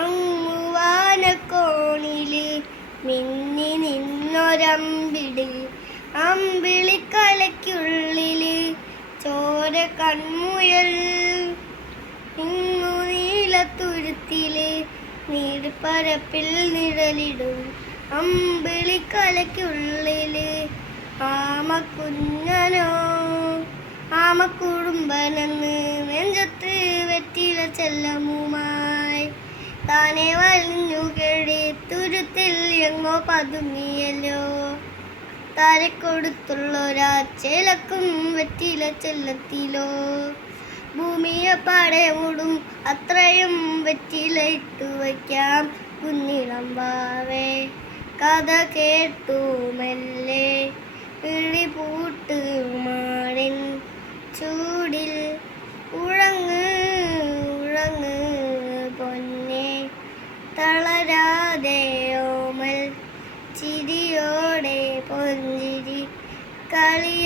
അങ്ങുവാനക്കോണില് മിന്നി നിന്നൊരമ്പിട്, അമ്പിളിക്കലയ്ക്കുള്ളില് ചോര കൺമുയൽ. ഇങ്ങു നീലത്തുരുത്തില് നീർപ്പരപ്പിൽ നിഴലിടും, അമ്പിളിക്കലയ്ക്കുള്ളില് ആമക്കുഞ്ഞനോ. ആമക്കുടുംബനെന്ന് നെഞ്ചത്ത് വെറ്റില ചെല്ലമുമായി താനെ വലിഞ്ഞു കേടി തുരുത്തിൽ എങ്ങോ പതുങ്ങിയല്ലോ. താരക്കൊടുത്തുള്ളൊരാ ചേലക്കും വെറ്റില ചെല്ലത്തിലോ. ഭൂമിയെ പാടെ മൂടും അത്രയും വെറ്റില ഇട്ടു വയ്ക്കാം കുഞ്ഞിളം വാവേ. കഥ കേട്ടു മെല്ലെ കിളിപൂട്ട് മാടിൻ ചൂടിൽ. ഉഴങ്ങ് ഉഴങ്ങ് പൊന്നെ തളരാതെ ഓമൽ ചിരിയോടെ പൊഞ്ചിരി കളി